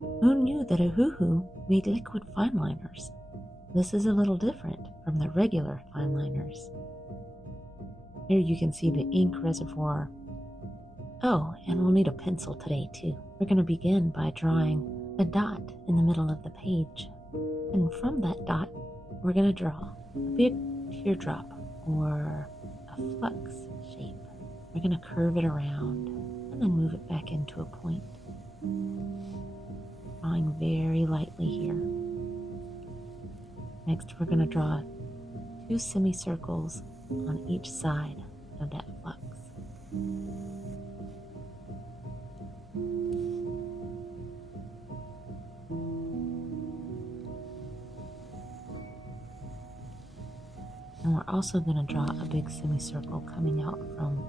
Who knew that a hoo-hoo made liquid fine liners? This is a little different from the regular fine liners. Here you can see the ink reservoir. Oh, and we'll need a pencil today too. We're going to begin by drawing a dot in the middle of the page. And from that dot, we're going to draw a big teardrop or a flux shape. We're going to curve it around and then move it back into a point. Drawing very lightly here. Next, we're going to draw 2 semicircles on each side of that flux. And we're also going to draw a big semicircle coming out from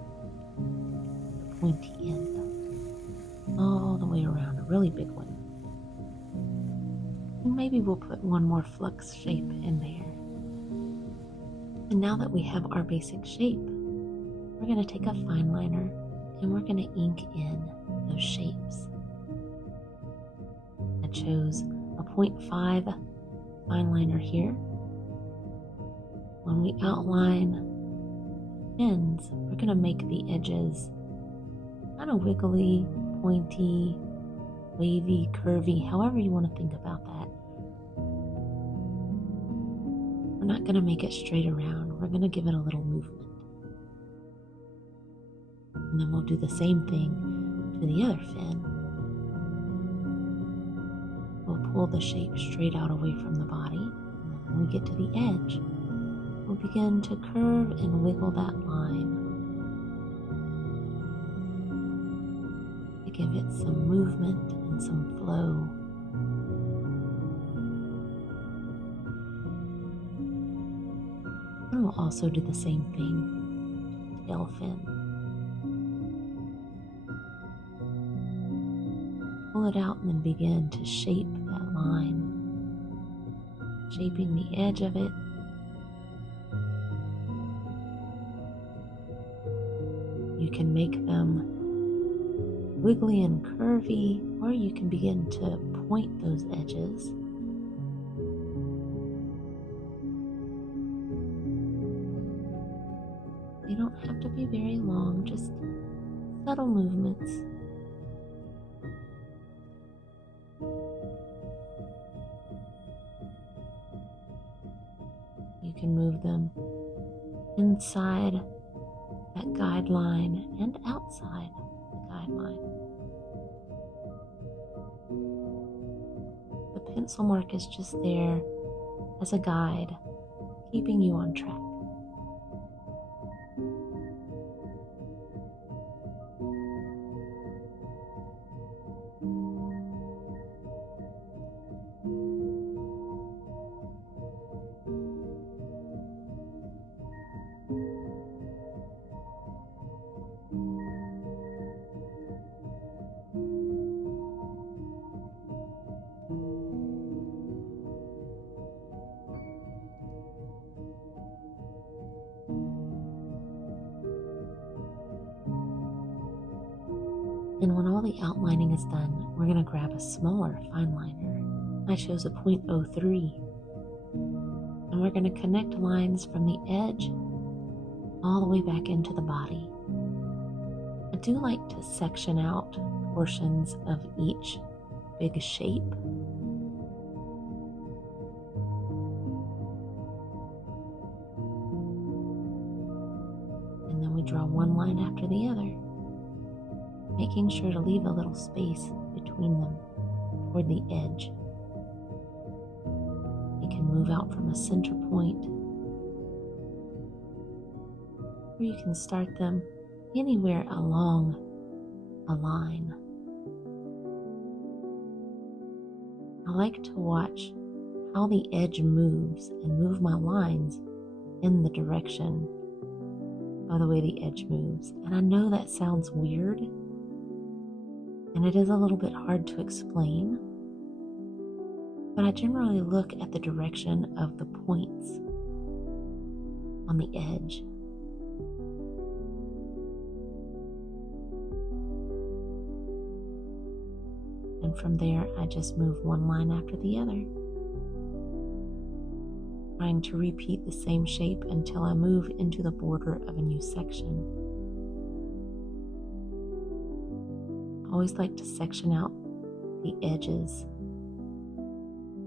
the pointy end, all the way around, a really big one. And maybe we'll put one more flux shape in there. And now that we have our basic shape, we're going to take a fine liner and we're going to ink in those shapes. I chose a 0.5 fine liner here. When we outline fins, we're going to make the edges kind of wiggly, pointy, wavy, curvy, however you want to think about that. We're not going to make it straight around. We're going to give it a little movement. And then we'll do the same thing to the other fin. We'll pull the shape straight out away from the body. And then when we get to the edge, we'll begin to curve and wiggle that line to give it some movement and some flow. And we'll also do the same thing to the tail fin. Pull it out and then begin to shape that line, shaping the edge of it. You can make them wiggly and curvy, or you can begin to point those edges. They don't have to be very long, just subtle movements. You can move them inside that guideline and outside the guideline. The pencil mark is just there as a guide, keeping you on track. And when all the outlining is done, we're going to grab a smaller fine liner. I chose a 0.03. And we're going to connect lines from the edge all the way back into the body. I do like to section out portions of each big shape. And then we draw one line after the other, making sure to leave a little space between them toward the edge. They can move out from a center point, or you can start them anywhere along a line. I like to watch how the edge moves and move my lines in the direction of the way the edge moves. And I know that sounds weird, and it is a little bit hard to explain, but I generally look at the direction of the points on the edge. and from there I just move one line after the other, trying to repeat the same shape until I move into the border of a new section. I always like to section out the edges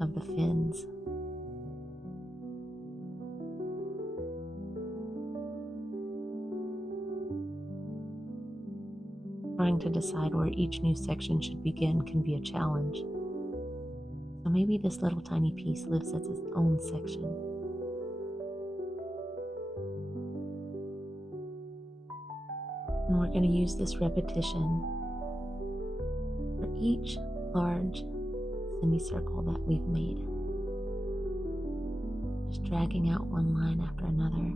of the fins. Trying to decide where each new section should begin can be a challenge. So maybe this little tiny piece lives as its own section. And we're going to use this repetition for each large semicircle that we've made. Just dragging out one line after another.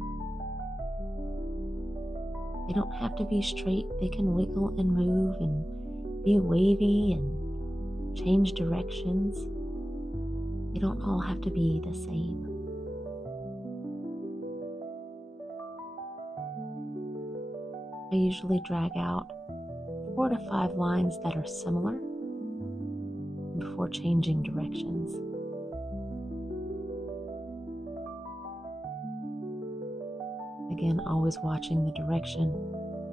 They don't have to be straight. They can wiggle and move and be wavy and change directions. They don't all have to be the same. I usually drag out 4 to 5 lines that are similar before changing directions. Again, always watching the direction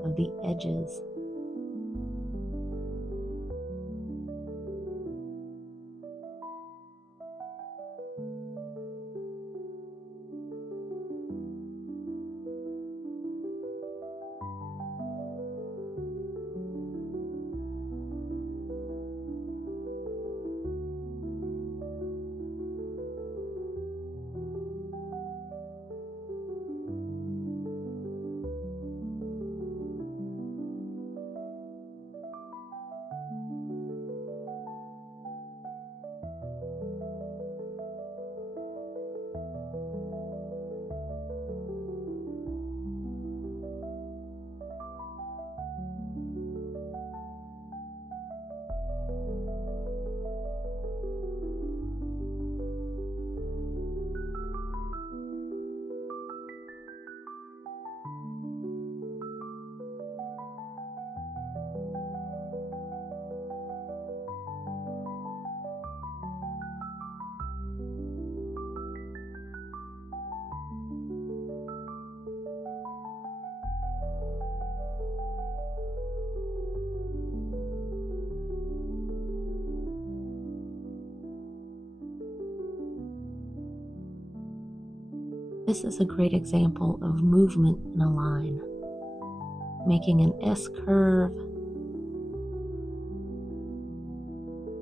of the edges. This is a great example of movement in a line, making an S curve,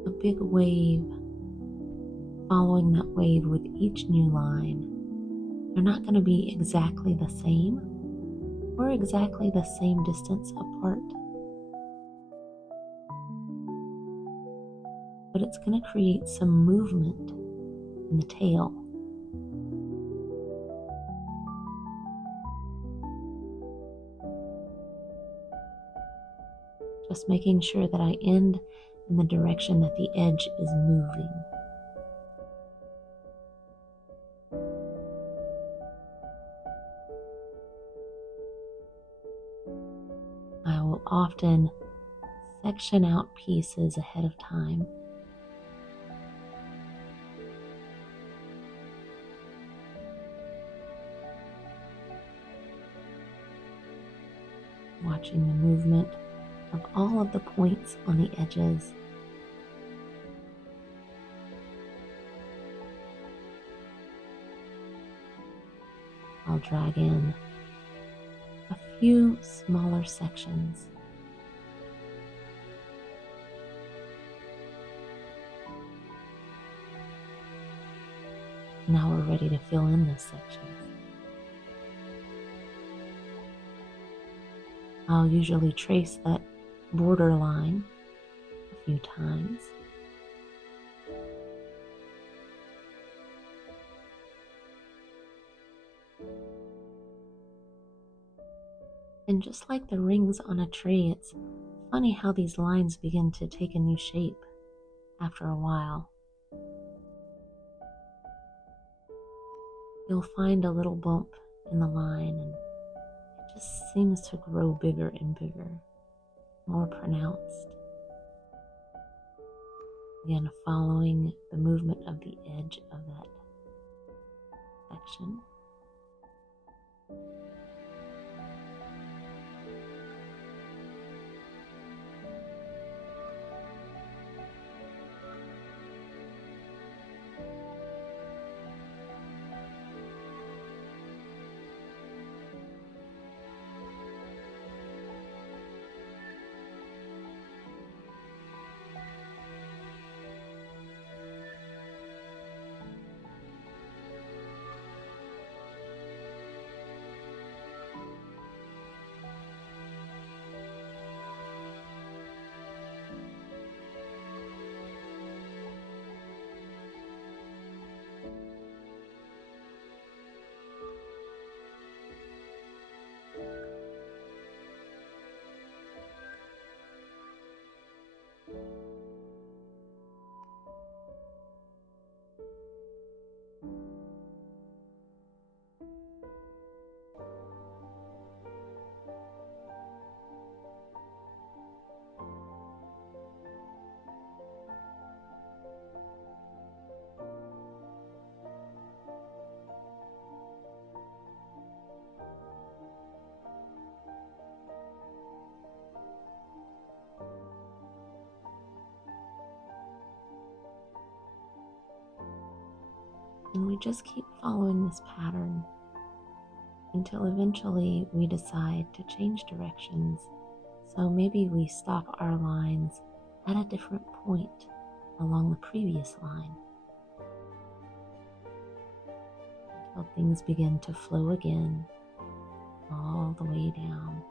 a big wave, following that wave with each new line. They're not going to be exactly the same or exactly the same distance apart, but it's going to create some movement in the tail. Just making sure that I end in the direction that the edge is moving. I will often section out pieces ahead of time. Watching the movement of all of the points on the edges. I'll drag in a few smaller sections. Now we're ready to fill in this section. I'll usually trace that border line a few times. And just like the rings on a tree, it's funny how these lines begin to take a new shape after a while. You'll find a little bump in the line and it just seems to grow bigger and bigger, more pronounced. Again, following the movement of the edge of that section. And we just keep following this pattern until eventually we decide to change directions. So maybe we stop our lines at a different point along the previous line until things begin to flow again all the way down.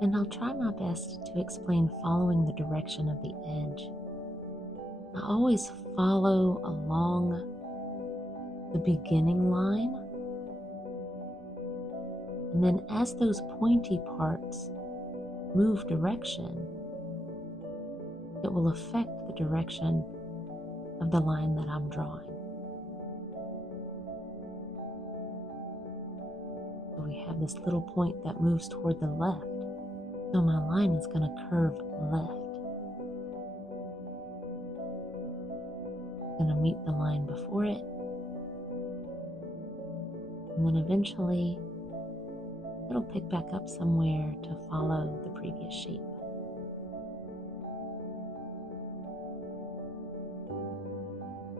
And I'll try my best to explain following the direction of the edge. I always follow along the beginning line, and then as those pointy parts move direction, it will affect the direction of the line that I'm drawing. So we have this little point that moves toward the left. So my line is going to curve left. It's going to meet the line before it. And then eventually it'll pick back up somewhere to follow the previous shape.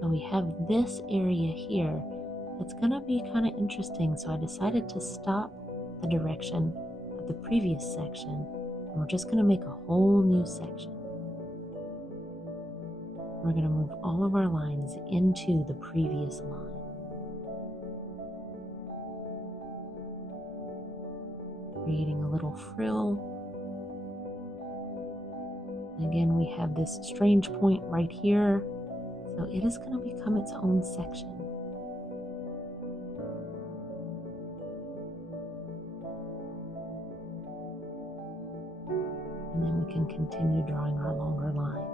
So we have this area here that's going to be kind of interesting. So I decided to stop the direction of the previous section. And we're just going to make a whole new section. We're going to move all of our lines into the previous line. Creating a little frill. And again, we have this strange point right here, so it is going to become its own section. And then we can continue drawing our longer lines.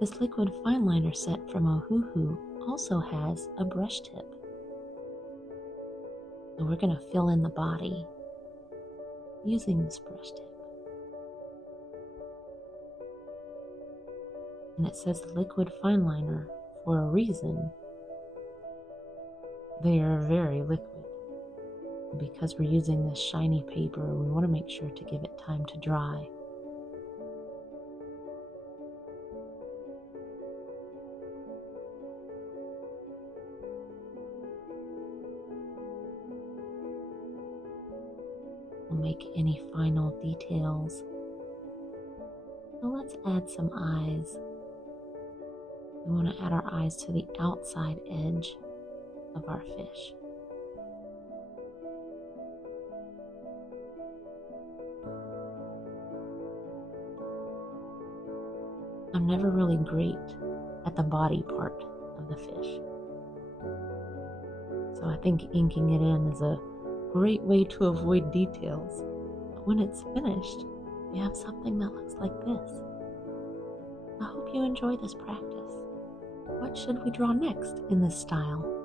This liquid fine liner set from Ohuhu also has a brush tip. So we're going to fill in the body using this brush tip. And it says liquid fine liner for a reason. They are very liquid. Because we're using this shiny paper, we want to make sure to give it time to dry. We'll make any final details. So let's add some eyes. We want to add our eyes to the outside edge of our fish. I'm never really great at the body part of the fish. So I think inking it in is a great way to avoid details. But when it's finished, we have something that looks like this. I hope you enjoy this practice. What should we draw next in this style?